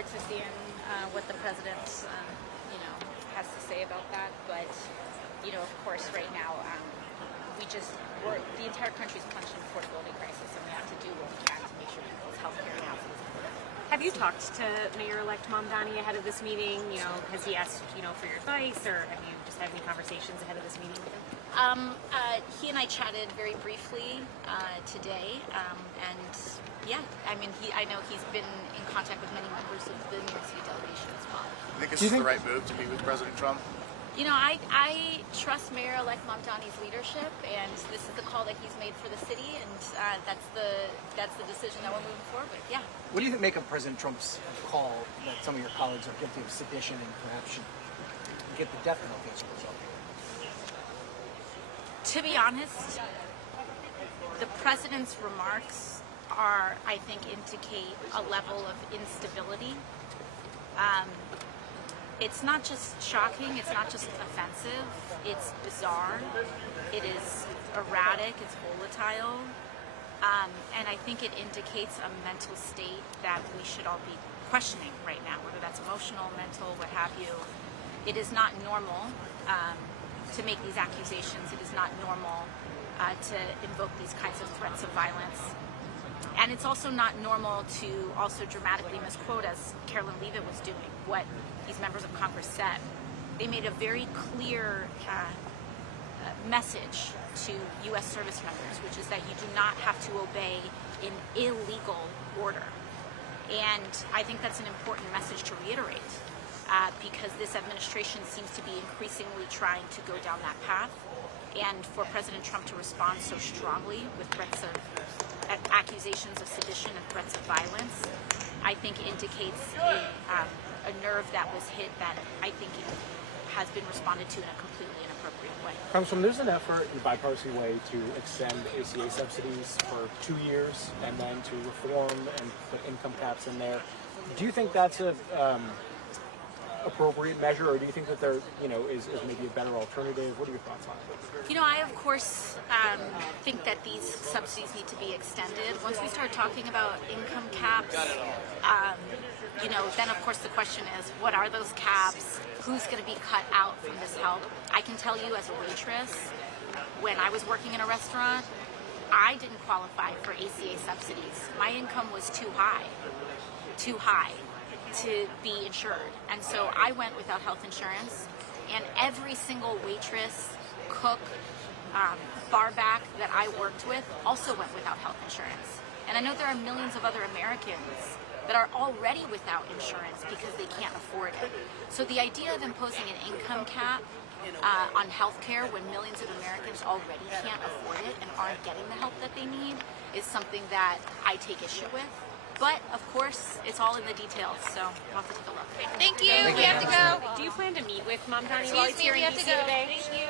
forward to seeing what the president, has to say about that. But, of course, right now, the entire country's plunged in affordability crisis, and we have to do what we can to make sure people's health care and housing is affordable. Have you talked to Mayor-elect Mamdani ahead of this meeting? Has he asked, for your advice, or have you just had any conversations ahead of this meeting with him? He and I chatted very briefly today, and I know he's been in contact with many members of the New York City delegation as well. I think this is the right move to meet with President Trump? I trust Mayor-elect Mamdani's leadership, and this is the call that he's made for the city, and that's the decision that we're moving forward with. Yeah. What do you make of President Trump's call that some of your colleagues are guilty of sedition and perhaps should get the death penalty as a result? To be honest, the president's remarks I think, indicate a level of instability. It's not just shocking, it's not just offensive, it's bizarre, it is erratic, it's volatile, and I think it indicates a mental state that we should all be questioning right now, whether that's emotional, mental, what have you. It is not normal to make these accusations. It is not normal to invoke these kinds of threats of violence. And it's also not normal to also dramatically misquote, as Carolyn Leavitt was doing, what these members of Congress said. They made a very clear message to U.S. service members, which is that you do not have to obey an illegal order. And I think that's an important message to reiterate, because this administration seems to be increasingly trying to go down that path. And for President Trump to respond so strongly with threats of accusations of sedition and threats of violence, I think indicates a nerve that was hit that I think has been responded to in a completely inappropriate way. Congresswoman, there's an effort in a bipartisan way to extend ACA subsidies for 2 years and then to reform and put income caps in there. Do you think that's a appropriate measure, or do you think that there, is maybe a better alternative? What are your thoughts on it? I of course think that these subsidies need to be extended. Once we start talking about income caps, then of course the question is, what are those caps? Who's going to be cut out from this help? I can tell you, as a waitress, when I was working in a restaurant, I didn't qualify for ACA subsidies. My income was too high to be insured. And so I went without health insurance, and every single waitress, cook, barback that I worked with also went without health insurance. And I know there are millions of other Americans that are already without insurance because they can't afford it. So the idea of imposing an income cap on health care when millions of Americans already can't afford it and aren't getting the help that they need is something that I take issue with. But, of course, it's all in the details, so we'll have to take a look. Thank you. We have to go. Do you plan to meet with Mamdani Excuse while he's me, here we in have to DC go. today? Thank you.